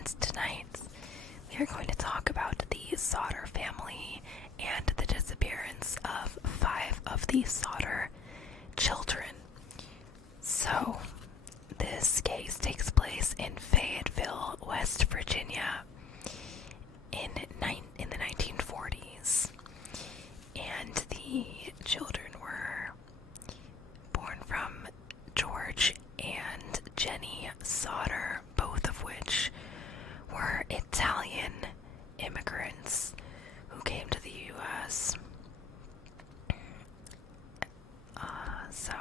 and tonight we are going to talk about the Sodder family and the disappearance of 5 of the Sodder children. So, this case takes place in Fayetteville, West Virginia in the 1940s, and the children were born from George and Jenny Sodder, both of which were Italian immigrants who came to the U.S. So,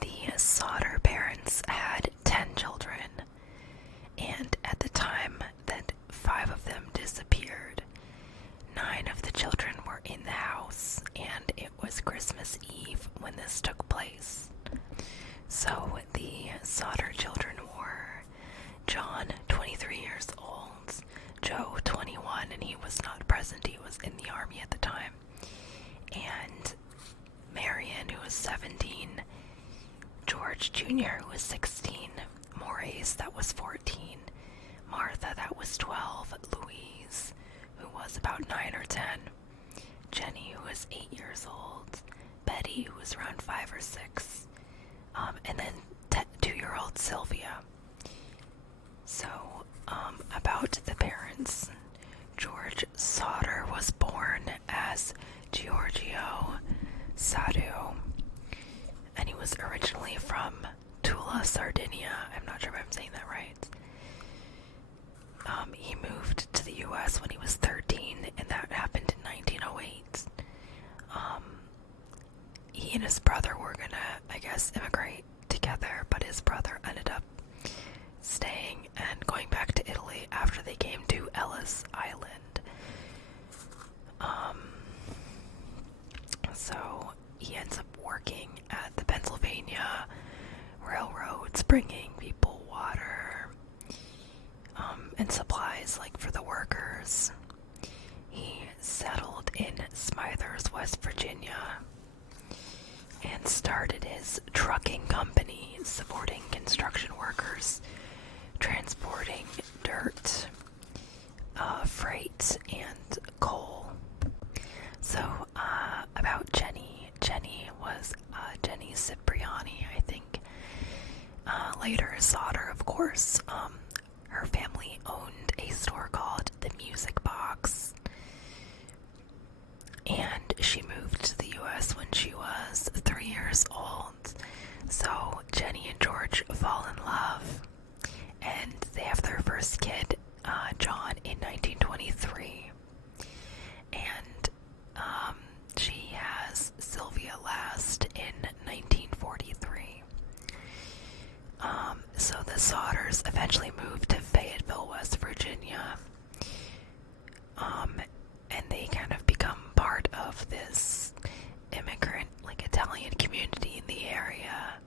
the Sodder parents had 10 children, and at the time that 5 of them disappeared, 9 of the children were in the house, and it was Christmas Eve when this took place. So the Sodder children were John, 23 years old, Joe, 21, and he was not present, he was in the army at the time, and Marion, who was 17, George Jr., who was 16, Maurice, that was 14, Martha, that was 12, Louise, who was about 9 or 10, Jenny, who was 8 years old, Betty, who was around 5 or 6, and then 2-year-old Sylvia. So, about the parents, George Sodder was born as Giorgio Sadu, and he was originally from Tula, Sardinia. I'm not sure if I'm saying that right. He moved to the U.S. when he was 13, and that happened in 1908. He and his brother were gonna, I guess, immigrate together, but his brother ended up staying and going back to Italy after they came to Ellis Island. So he ends up working at the Pennsylvania railroads, bringing people water and supplies like for the workers. He settled in Smithers, West Virginia, and started his trucking company supporting construction workers, transporting dirt, freight, and coal. So, about Jenny. Jenny was Jenny Cipriani, I think. Later, Sodder, of course. Her family owned a store called The Music Box, and she moved to the U.S. when she was 3 years old. So Jenny and George fall in love, and they have their first kid, John, in 1923. And she has Sylvia last in 1943. So the Sodders eventually moved to Fayetteville, West Virginia, and they kind of become part of this immigrant, like, Italian community in the area.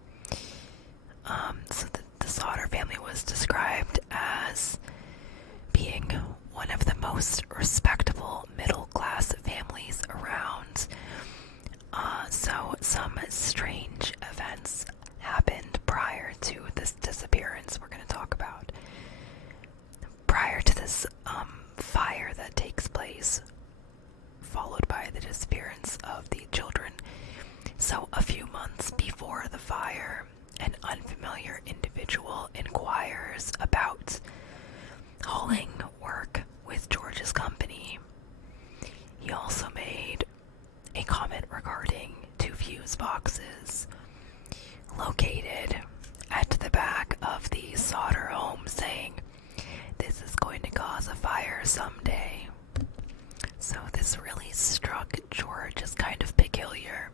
So the Sodder family was described as being one of the most respectable middle-class families around. So some strange events happened prior to this disappearance we're going to talk about. Prior to this fire that takes place, followed by the disappearance of the children. So a few months before the fire, an unfamiliar individual inquires about hauling work with George's company. He also made a comment regarding 2 fuse boxes located at the back of the Sodder home, saying, "This is going to cause a fire someday." So this really struck George as kind of peculiar,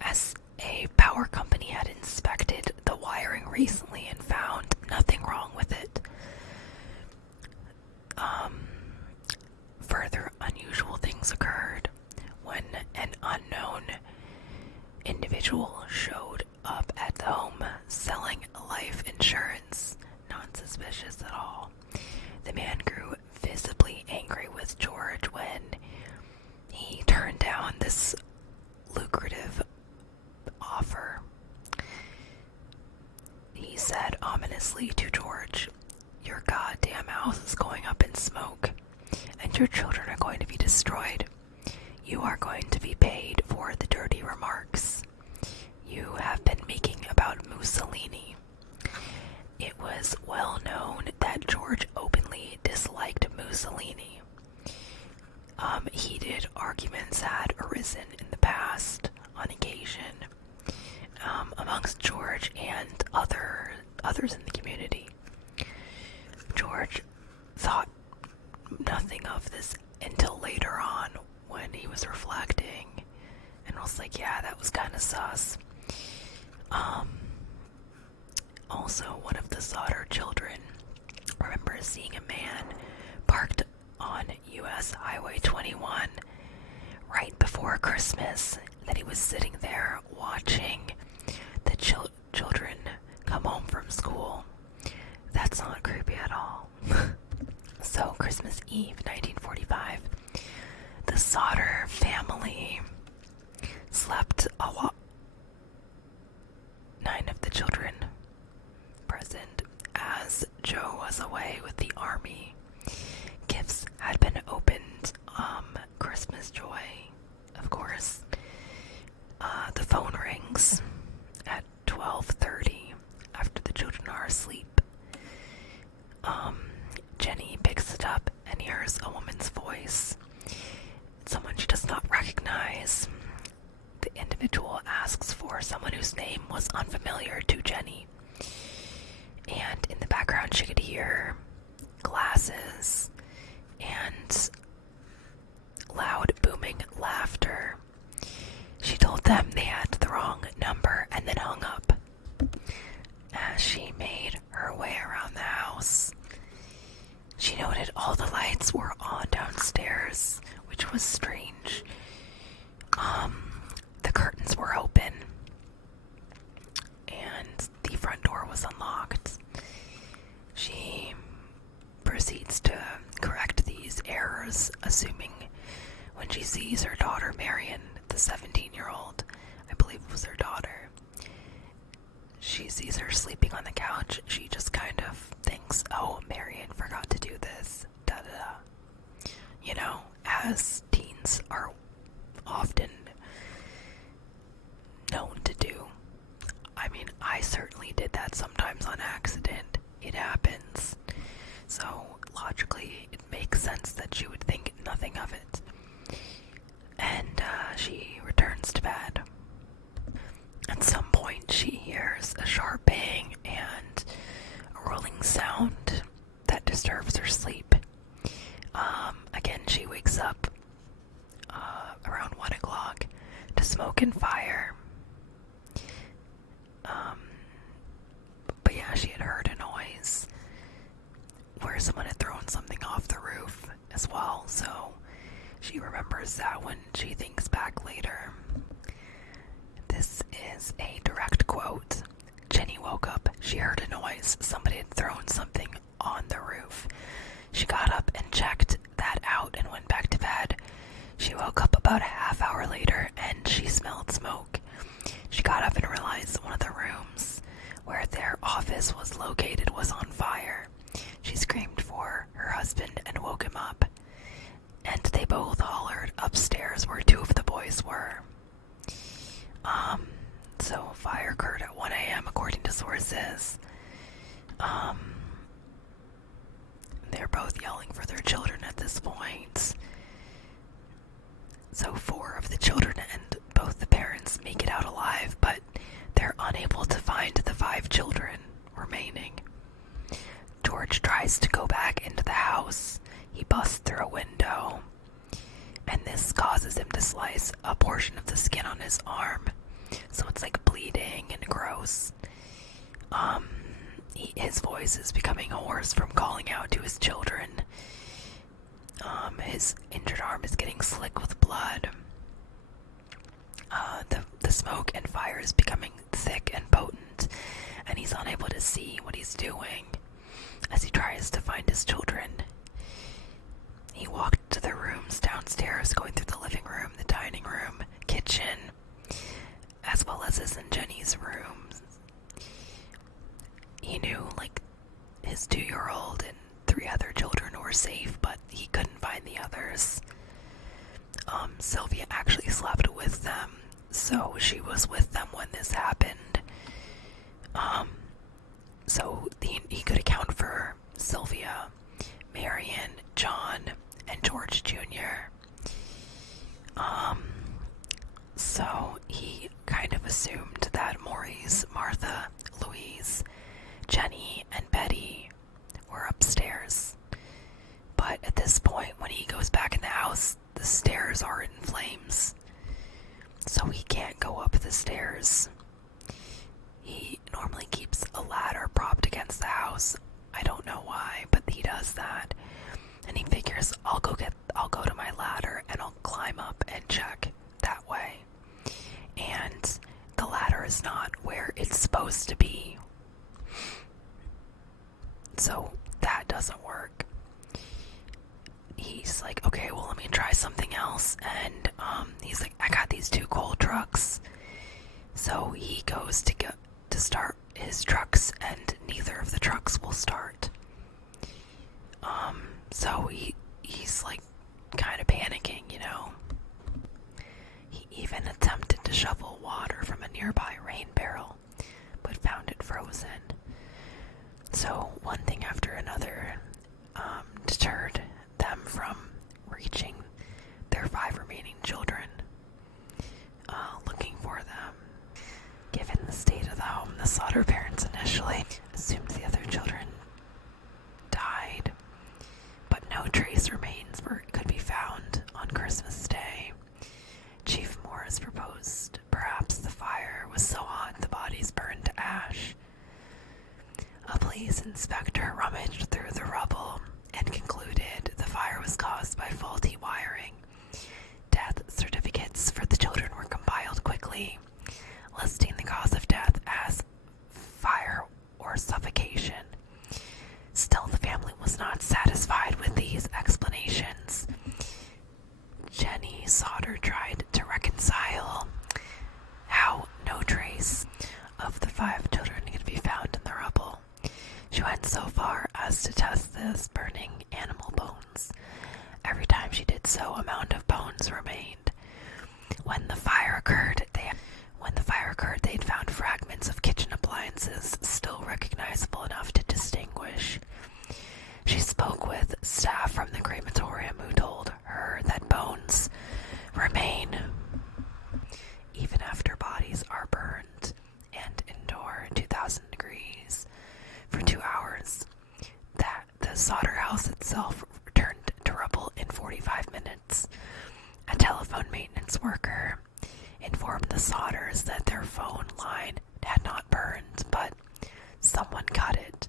as a power company had inspected the wiring recently and found nothing wrong with it. Further unusual things occurred when an unknown individual showed up at the home selling life insurance. Not suspicious at all. The man grew visibly angry with George when he turned down this lucrative offer. He said earnestly to George, "Your goddamn house is going up in smoke, and your children are going to be destroyed. You are going to be paid for the dirty remarks you have been making about Mussolini." It was well known that George openly disliked Mussolini. Heated arguments had arisen in the past on occasion amongst George and others in the community. George thought nothing of this until later on when he was reflecting and was like, yeah, that was kind of sus. Also, one of the Sodder children remembers seeing a man parked on US Highway 21 right before Christmas, that he was sitting there watching the children come home from school. That's not creepy at all. So, Christmas Eve, 1945, the Sodder family slept a lot. 9 of the children present, as Joe was away with the army. Gifts had been opened. Christmas joy, of course. The phone rings at 12:30 after the children are asleep. Jenny picks it up and hears a woman's voice. Someone she does not recognize. The individual asks for someone whose name was unfamiliar to Jenny. And in the background she could hear glasses and loud booming laughter. She told them they had the wrong number and then hung up. As she made her way around the house, she noted all the lights were on downstairs, which was strange. The curtains were open and the front door was unlocked. She proceeds to correct these errors, assuming when she sees her daughter Marion, the 17-year-old, I believe it was her daughter, she sees her sleeping on the couch, she just kind of thinks, oh, Marion forgot to do this, da-da-da. You know, as teens are often known to do. I mean, I certainly did that sometimes on accident. It happens. So, logically, it makes sense that she would think nothing of it. And she returns to bed. At some point, she hears a sharp bang and a rolling sound that disturbs her sleep. Again, she wakes up around 1 o'clock to smoke and fire. But yeah, she had heard a noise where someone had thrown something off the roof as well, so she remembers that when she thinks back later. This is a direct quote. Jenny woke up. She heard a noise. Somebody had thrown something on the roof. She got up and checked that out and went back to bed. She woke up about a half hour later and she smelled smoke. She got up and realized one of the rooms where their office was located was on fire. She screamed for her husband and woke him up, and they both hollered upstairs where 2 of the boys were. So fire occurred at 1 a.m. according to sources. They're both yelling for their children at this point. So 4 of the children and both the parents make it out alive, but they're unable to find the 5 children remaining. George tries to go back into the house. He busts through a window, and this causes him to slice a portion of the skin on his arm. So it's like bleeding and gross. His voice is becoming hoarse from calling out to his children. His injured arm is getting slick with blood. The smoke and fire is becoming thick and potent, and he's unable to see what he's doing as he tries to find his children. He walked to the rooms downstairs, going through the living room, the dining room, kitchen, as well as his and Jenny's rooms. He knew, So he kind of assumed that Maurice, Martha, Louise, Jenny, and Betty were upstairs. But at this point, when he goes back in the house, the stairs are in flames. So he can't go up the stairs. He normally keeps a ladder propped against the house. I don't know why, but he does that. And he figures, I'll go to my ladder and I'll climb up and check that way. And the ladder is not where it's supposed to be. So that doesn't work. He's like, okay, well, let me try something else. And he's like, I got these 2 coal trucks. So he goes to start his trucks, and neither of the trucks will start. So he's like kind of panicking, you know. He even attempted to shovel water from a nearby rain barrel, but found it frozen. So one thing after another deterred them from reaching their 5 remaining children, looking for them. Given the state of the home, the Sodder parents initially assumed the other children died, but no trace remains could be found on Christmas Day. Chief Morris proposed perhaps the fire was so hot the bodies burned to ash. A police inspector rummaged through the rubble and concluded the fire was caused by faulty wiring. Death certificates for the children were compiled quickly, listing the cause of death as fire or suffocation. Still, the family was not satisfied with these explanations. Jenny Sodder tried to reconcile how no trace of the 5 children could be found in the rubble. She went so far as to test this burning animal bones. Every time she did so, a mound of bones remained. When the fire occurred, they'd found fragments of kitchen appliances still recognizable enough to distinguish. She spoke with staff from the crematorium who told her that bones remain even after bodies are burned and endure 2,000 degrees for 2 hours. That the Sodder house itself returned to rubble in 45 minutes. A telephone maintenance worker informed the Sodders that their phone line had not burned, but someone cut it.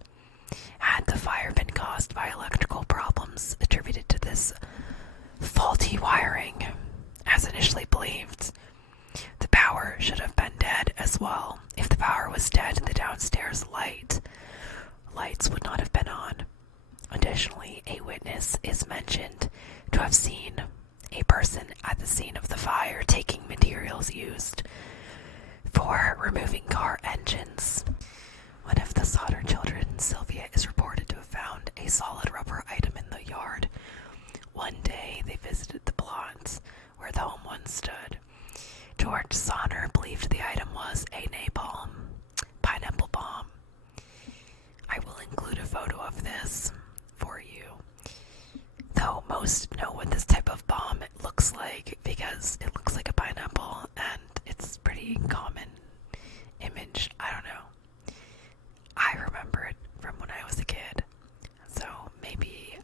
Had the fire been caused by electrical problems attributed to this faulty wiring, as initially believed, the power should have been dead as well. If the power was dead, the downstairs lights would not have been on. Additionally, a witness is mentioned to have seen a person at the scene of the fire taking materials used for removing car engines. One of the Sodder children, Sylvia, is reported to have found a solid rubber item in the yard. One day, they visited the plot where the home once stood. George Sodder believed the item was a napalm pineapple bomb. I will include a photo of this for you, though most know what this type of bomb looks like because it looks like a pineapple and it's pretty common image. I don't know. I remember it from when I was a kid, so maybe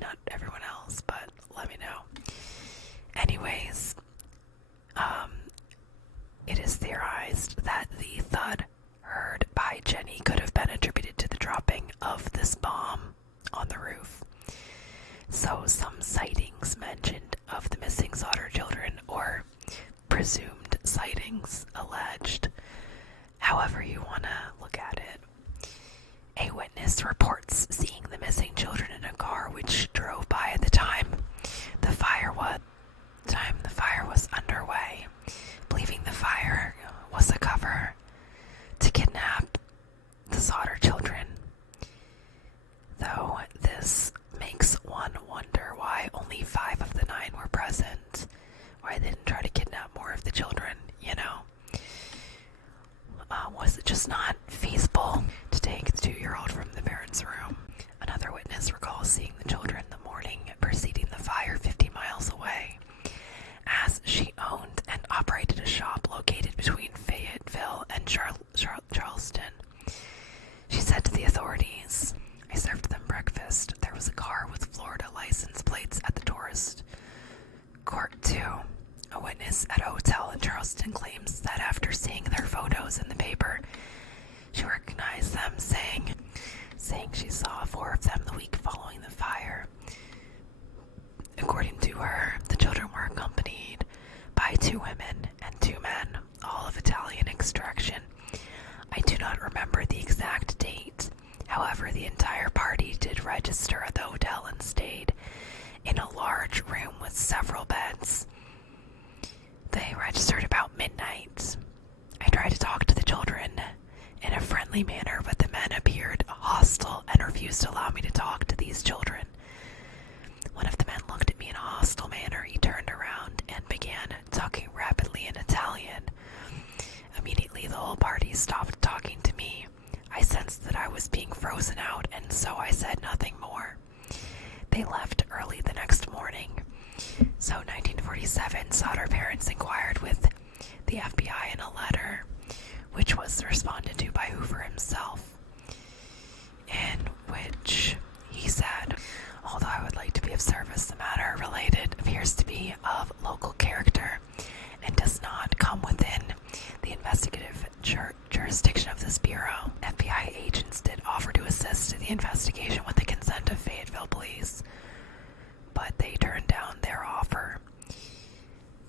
not everyone else, but let me know. Anyways, it is theorized that the thud heard by Jenny could have been attributed to the dropping of this bomb on the roof. So some sightings mentioned of the missing Sodder children, or presumed sightings, alleged. However you want to look at it. A witness reports seeing the missing children in a car which drove by at the time the fire was underway, believing the fire was a cover to kidnap the Sodder children. Though this makes one wonder why only 5 of the 9 were present, why they didn't try to kidnap more of the children, you know. Was it just not feasible to take the 2-year-old from the parents' room? Another witness recalls seeing the children the morning preceding the fire 50 miles away, as she owned and X direction. I do not remember the exact date. However, the entire party did register at the hotel and stayed in a large room with several beds. They registered about midnight. I tried to talk to the children in a friendly manner, but the men appeared hostile and refused to allow me to talk to these children. One of the men looked at me in a hostile manner. He turned around and began talking rapidly in Italian. Immediately, the whole party stopped talking to me. I sensed that I was being frozen out, and so I said nothing more. They left early the next morning. So, 1947, Sodder parents inquired with the FBI in a letter, which was responded to by Hoover himself, in which he said, "Although I would like to be of service, the matter related appears to be of local character and does not come within the investigative jurisdiction of this bureau. FBI agents did offer to assist in the investigation with the consent of Fayetteville Police, but they turned down their offer.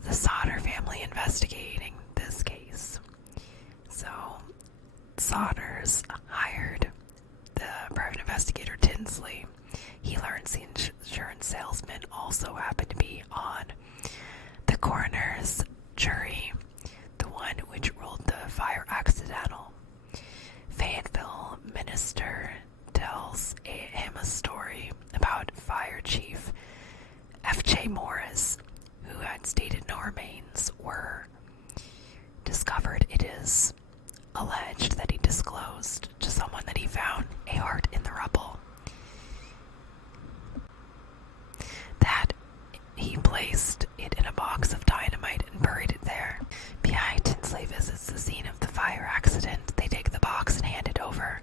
The Sodder family investigating this case." So, Sodders hired the private investigator Tinsley. He learns the insurance salesman also happened to be on the coroner's jury, the one which ruled the fire accidental. Fayetteville minister tells him a story about Fire Chief F.J. Morris, who had stated no remains were discovered. It is alleged that he disclosed to someone that he found a heart in the rubble, that he placed it in a box of dynamite and buried it there. B.I. Tinsley visits the scene of the fire accident. They take the box and hand it over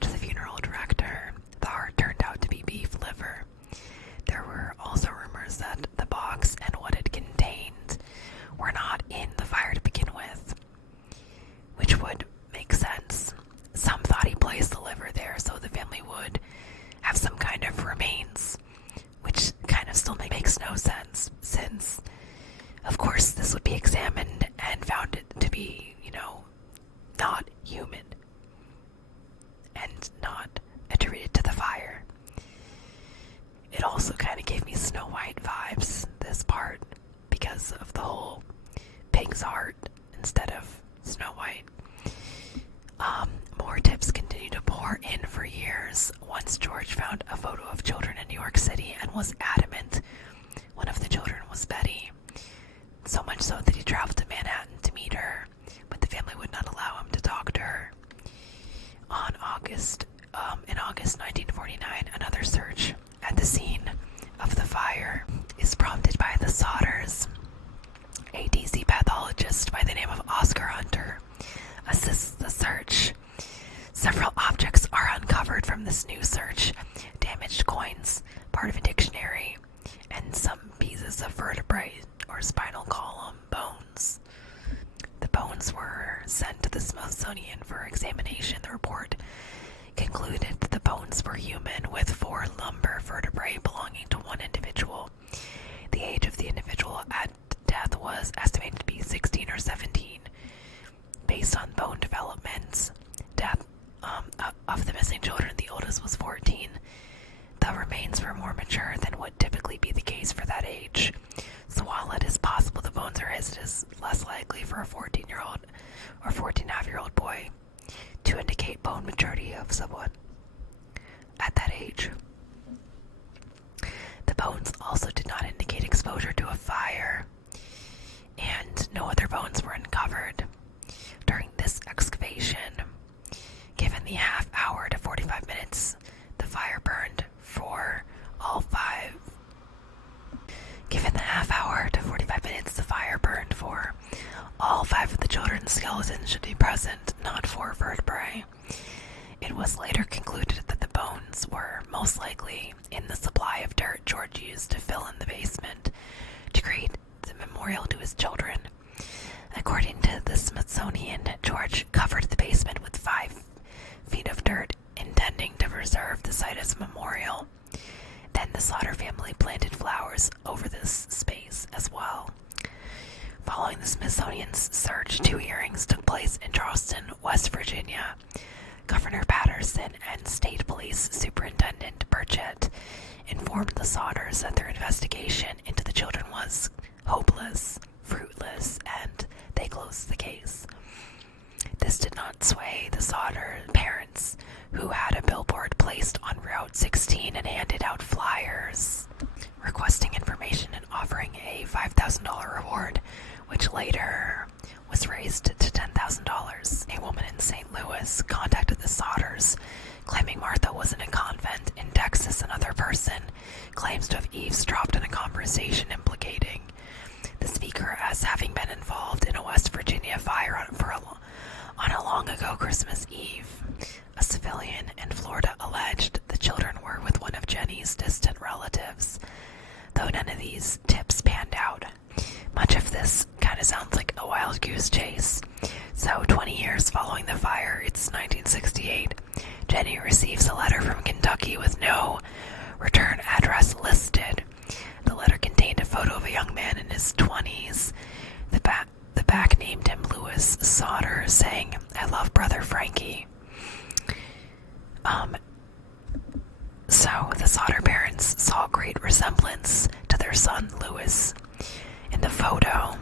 to the funeral director. The heart turned out to be beef liver. There were also rumors that the box and what it contained were not in the fire to begin with, which would make sense. Some thought he placed the liver there so the family would have some kind of remains, which kind of still makes no sense, since, of course, this would be examined and found it to be, not human and not attributed to the fire. It also kind of gave me Snow White vibes, this part, because of the whole pig's heart instead of Snow White. More tips continue to pour in for years. Once George found a photo of children in New York City and was adamant one of the children was Betty. So much so that he traveled to Manhattan to meet her, but the family would not allow him to talk to her. In August 1949, another search at the scene of the fire is prompted by the Sodders. A DC pathologist by the name of Oscar Hunter assists the search. Several objects are uncovered from this new search: damaged coins, part of a dictionary, and some pieces of vertebrae or spinal column bones. The bones were sent to the Smithsonian for examination. The report concluded that the bones were human, with 4 lumbar vertebrae belonging to one individual. The age of the individual at death was estimated to be 16 or 17. Based on bone developments, death of the missing children, the oldest was 14. The remains were more mature than would typically be the case for that age. So while it is possible the bones are his, it is less likely for a 14-year-old or 14.5-year-old boy to indicate bone maturity of someone at that age. The bones also did not indicate exposure to a fire, and no other bones were uncovered during this excavation. Given the half hour to 45 minutes, the fire burned for all 5. Given the half hour to 45 minutes, the fire burned for all 5 of the children's skeletons should be present, not 4 vertebrae. It was later concluded that the bones were most likely in the supply of dirt George used to fill in the basement to create the memorial to his children. According to the Smithsonian, George covered the basement with 5 feet of dirt, intending to preserve the site as a memorial. Then the Sodder family planted flowers over this space as well. Following the Smithsonian's search, 2 hearings took place place in Charleston, West Virginia. Governor Patterson and State Police Superintendent Burchett informed the Sodders that their investigation into the children was hopeless, fruitless, and they closed the case. This did not sway the Sodder parents, who had a billboard placed on Route 16 and handed out flyers requesting information and offering a $5,000 reward, which later was raised to $10,000. A woman in St. Louis contacted the Sodders, claiming Martha was in a convent in Texas. Another person claims to have eavesdropped in a conversation implicating the speaker as having been involved in a West Virginia fire on a long-ago Christmas Eve. A civilian in Florida alleged the children were with one of Jenny's distant relatives, though none of these tips panned out. Much of this kind of sounds like a wild goose chase. So 20 years following the fire, it's 1968, Jenny receives a letter from Kentucky with no return address listed. The letter contained a photo of a young man in his 20s. The back named him Louis Sodder, saying, "I love brother Frankie." So the Sodder parents saw great resemblance to their son Louis. In the photo,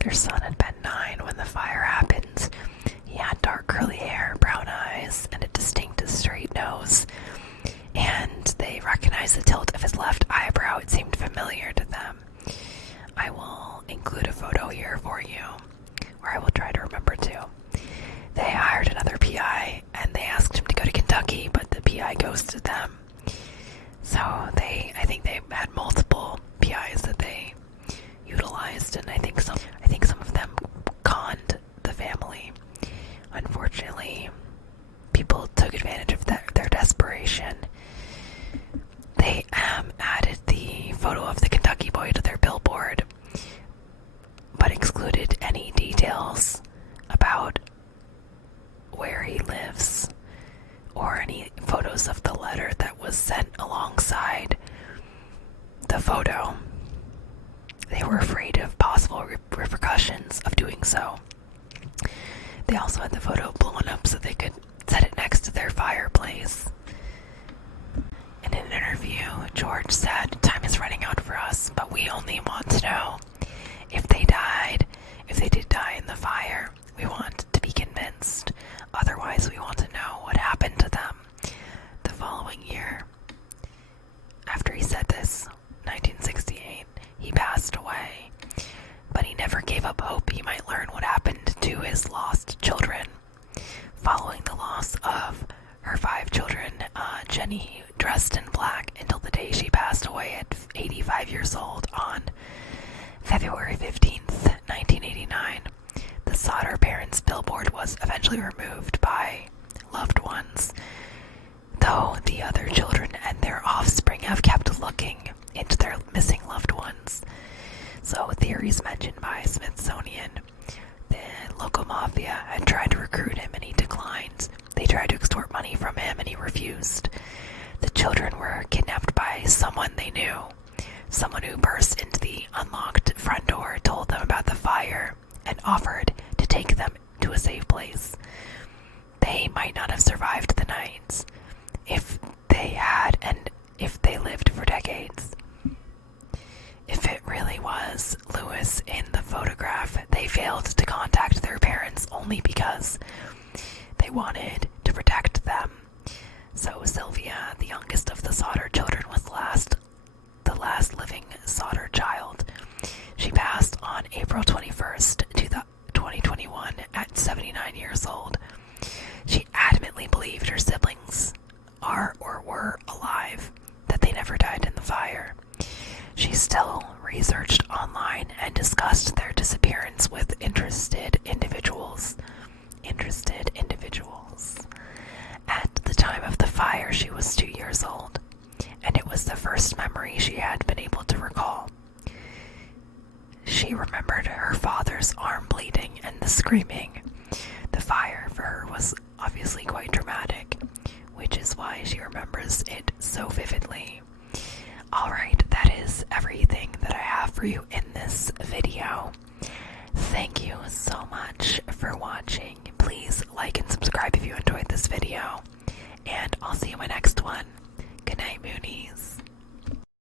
their son had been 9 when the fire happened. He had dark curly hair, brown eyes, and a distinct straight nose. And they recognized the tilt of his left eyebrow. It seemed familiar to them. I will include a photo here for you, or I will try to remember to. They hired another PI, and they asked him to go to Kentucky, but the PI ghosted them. So I think they had multiple PIs that they utilized, and I think some of them conned the family. Unfortunately, people took advantage of their desperation. They added the photo of the Kentucky boy to their billboard, but excluded any details about where he lives or any photos of the letter that was sent alongside the photo. They were afraid of possible repercussions of doing so. They also had the photo blown up so they could set it next to their fireplace. In an interview, George said, "Time is running out for us, but we only want to know if they did die in the fire. We want to be convinced. Otherwise, we want to know what happened to them." The following year, after he said this, 1968, he passed away. But he never gave up hope he might learn what happened to his lost children. Following the loss of her 5 children, Jenny dressed in black until the day she passed away at 85 years old on February 15th, 1989. The Sodder parents' billboard was eventually removed by loved ones, though the other children and their offspring have kept looking into their missing loved ones. So theories mentioned by Smithsonian: the local mafia had tried to recruit him and he declined. They tried to extort money from him and he refused. The children were kidnapped by someone they knew. Someone who burst into the unlocked front door, told them about the fire, and offered to take them to a safe place. They might not have survived the night if they had, and if they lived for decades. If it really was Louis in the photograph, they failed to contact their parents only because they wanted to protect them. So Sylvia, the youngest of the Sodder children, was the last living Sodder child. She passed on April 21st, 2021 at 79 years old. She adamantly believed her siblings are or were alive, that they never died in the fire. She still researched online and discussed their disappearance with interested individuals. At the time of the fire, she was 2 years old, and it was the first memory she had been able to recall. She remembered her father's arm bleeding and the screaming. The fire for her was obviously quite dramatic, which is why she remembers it so vividly. Alright, that is everything that I have for you in this video. Thank you so much like and subscribe if you enjoyed this video.